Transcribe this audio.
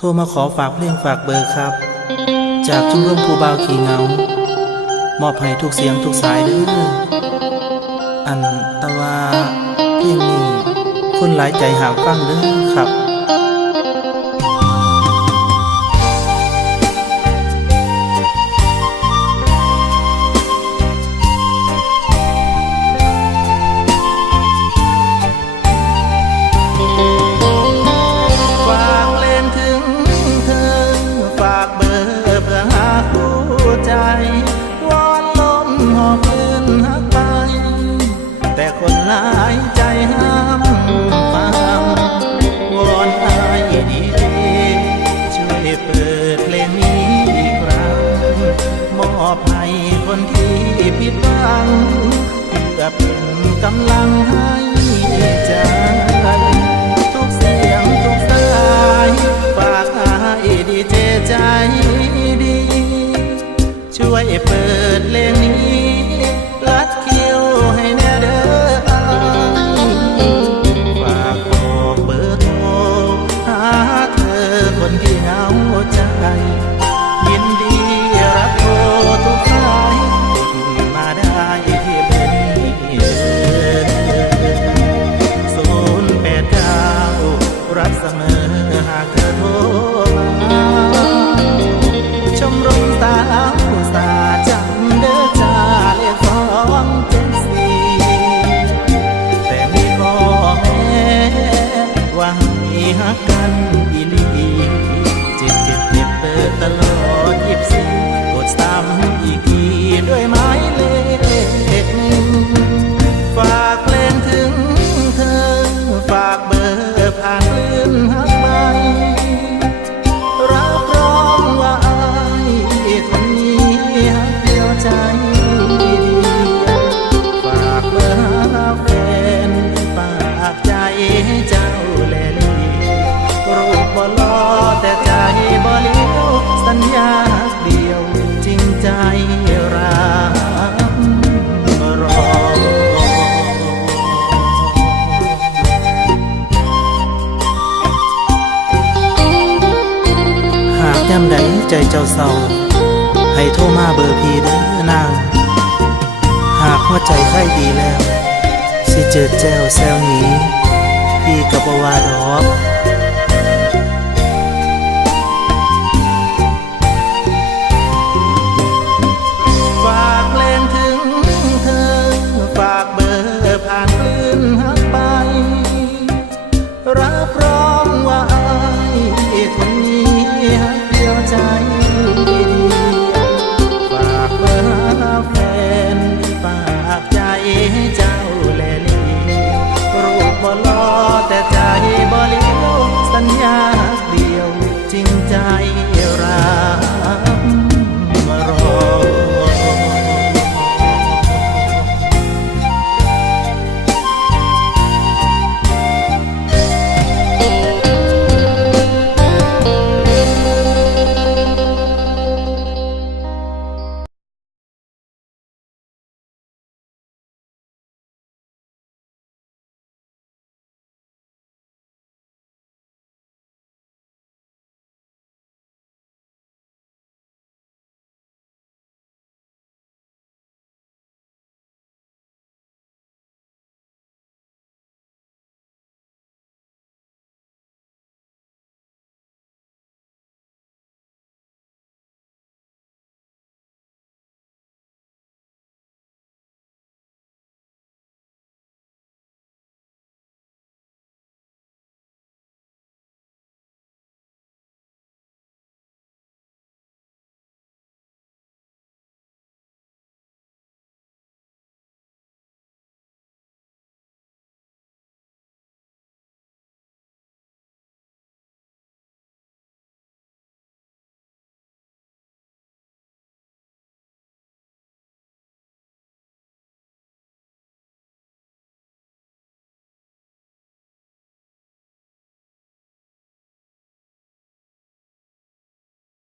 โทรมาขอฝากเพลงฝากเบอร์ครับ จากชุมรมภูบาวขี่เงา มอบให้ทุกเสียงทุกสายเด้ออันตะว่าเพลงนี้คนหลายใจหามฟังเด้อครับ หอบเงินหักไป แต่คนหลายใจห้ามฟังวอนอายดีดีช่วยเปิดเพลงนี้อีกครั้งมอบให้คนที่ผิดหวังเพื่อเป็นกำลังให้ใจ ห้ฮักกันอีลีเจ็ดเจ็บเจ็บเปิดตลอดยิบสีกดซ้ำ เจ้าเศร้า ให้โทรมาเบอร์พีเด้อนางหากหัวใจใครดีแล้ว สิเจอแจ้วแซวหนีพี่กับว่าด